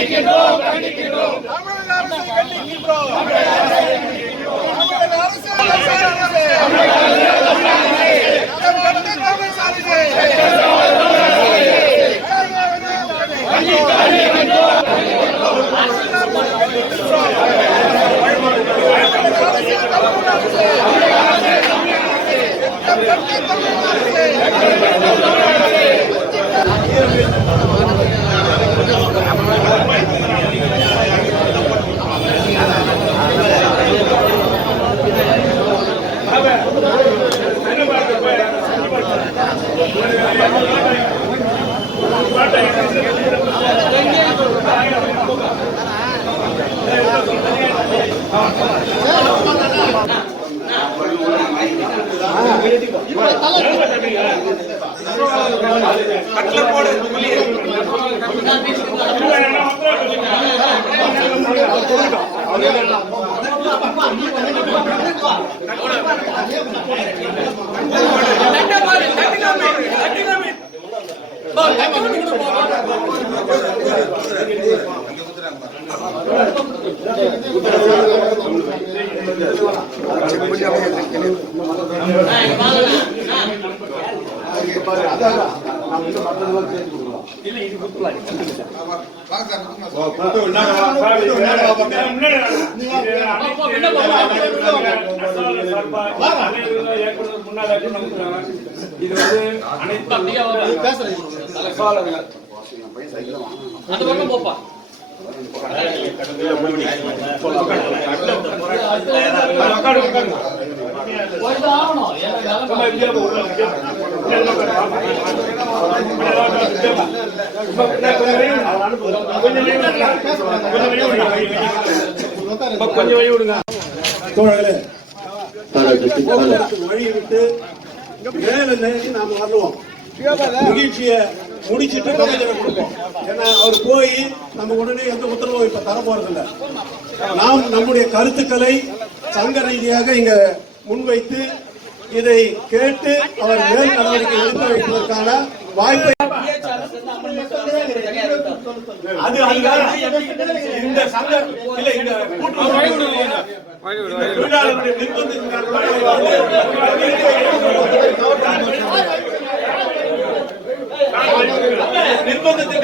கண்டிக்கின்றோம் இது வந்து அனைத்து நெசவாளர்கள் அந்த பக்கம் போப்பா உட்காரு, உட்காரு. சும்மா இப்படியே போ, உள்ள நிக்க. உள்ள நிக்க. சும்மா கொஞ்சம் வழி விடுங்க. தோழர்களே வழி விட்டு மேல நாம வருவோம் நிகழ்ச்சியை முடிச்சிட்டு கலைஞரை கொடுப்போம் ஏன்னா அவர் போய் நம்ம உடனே எந்த உத்தரவும் இப்ப தர போறதில்ல நாம் நம்முடைய கருத்துக்களை சங்க ரீதியாக இங்க முன்வைத்து இதை கேட்டு அவர் மேல் நடவடிக்கை எடுத்து வைப்பதற்கான வாய்ப்பை அது இந்த சங்க இல்ல இந்த நிர்பந்தத்தின்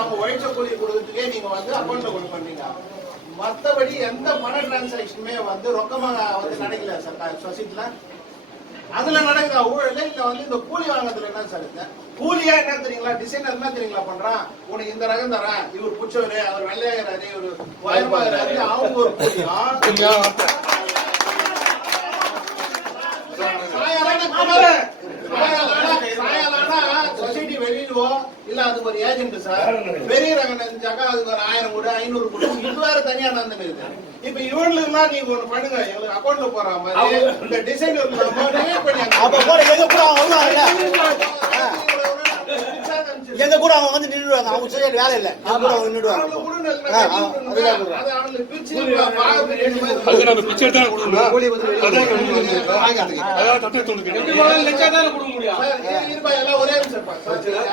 அவங்க உழைச்ச கூலி கொடுக்கறதுக்கே நீங்க வந்து அக்கௌண்ட்ல கொண்டு பண்றீங்க மத்தபடி எந்த பண டிரான்சாக்ஷனுமே வந்து ரொக்கமா வந்து நடக்கல சார் சொசைட்டில. அதுல நடக்குதா ஊழல் இல்ல வந்து இந்த கூலி வாங்குறதுல என்ன சார் இருக்கு? கூலியா என்ன தெரியுங்களா? டிசைனர் என்ன தெரியுங்களா பண்றான்? உனக்கு இந்த ரகம் தரேன். இவர் புச்சவரு அவர் வெள்ளையாகிறாரு இவர் உயரமாகிறாரு அவங்க ஒரு கூலியா சாயலான சாயலான சொசைட்டி வெளியிடுவோ இல்ல அது ஒரு ஏஜென்ட் சார். பெரிய ரகம் நினைச்சாக்கா அதுக்கு ஒரு ஆயிரம் கூட ஐநூறு கூட இது வேற தனியா நடந்துருக்கு இப்ப இவங்களுக்குலாம் நீங்க ஒண்ணு பண்ணுங்க. எங்களுக்கு அக்கௌண்ட்ல போற மாதிரி இந்த டிசைனர் அப்ப கூட எங்க கூட அவங்க வருவாங்கல்ல எங்க கூட அவங்க வந்து நின்றுடுவாங்க அவங்க செய்ய வேலை இல்ல. எங்க கூட அவங்க நின்றுடுவாங்க. பிச்சை கொடுக்கணும். அதான் தட்டை முடியும் எல்லாம் ஒரே நிமிஷம்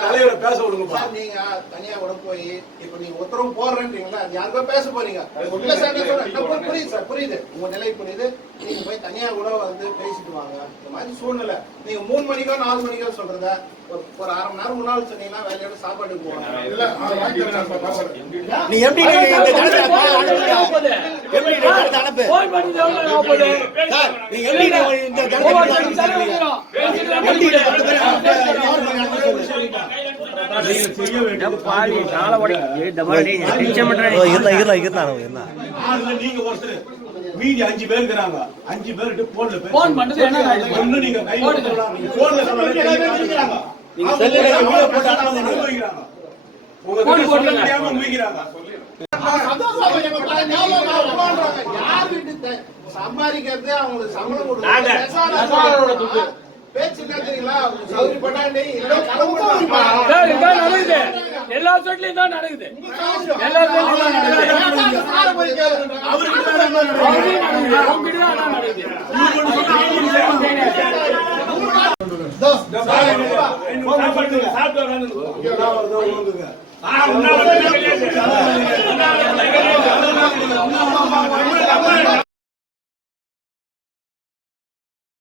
தலைவரை பேச விடுங்கப்பா. சார், நீங்க தனியா கூட போய் இப்ப நீங்க உத்தரவு போடுறேன்றீங்களா யாருக்கோ பேச போறீங்க? புரியுது சார் புரியுது. உங்க நிலை புரியுது. நீங்க போய் தனியா கூட வந்து பேசிட்டு வாங்க. இந்த மாதிரி சூழ்நிலை. நீங்க மூணு மணிக்கோ நாலு மணிக்கோ சொல்றத ஒரு அரை மணி நேரம் முன்னாள் சொன்னீங்கன்னா வேலையோட சாப்பாடு போவாங்க. நீ எப்படி எப்படி நீ எப்படி மீதி அஞ்சு பேர் இருக்கிறாங்க. அஞ்சு பேர்கிட்ட போன்ல Phone பண்றது என்ன நீங்க போன்ல சொல்லுங்க. நீங்க செல்லுல வீடியோ போட்டு அனுப்புங்க. அனுபவிக்கிறாங்க உங்க யார் வீட்டு த- சம்பாதிக்கிறது அவங்களுக்கு சம்பளம் கொடுக்குறது எல்லா சொட்லையும் தான் நடக்குது எல்லா நடக்குது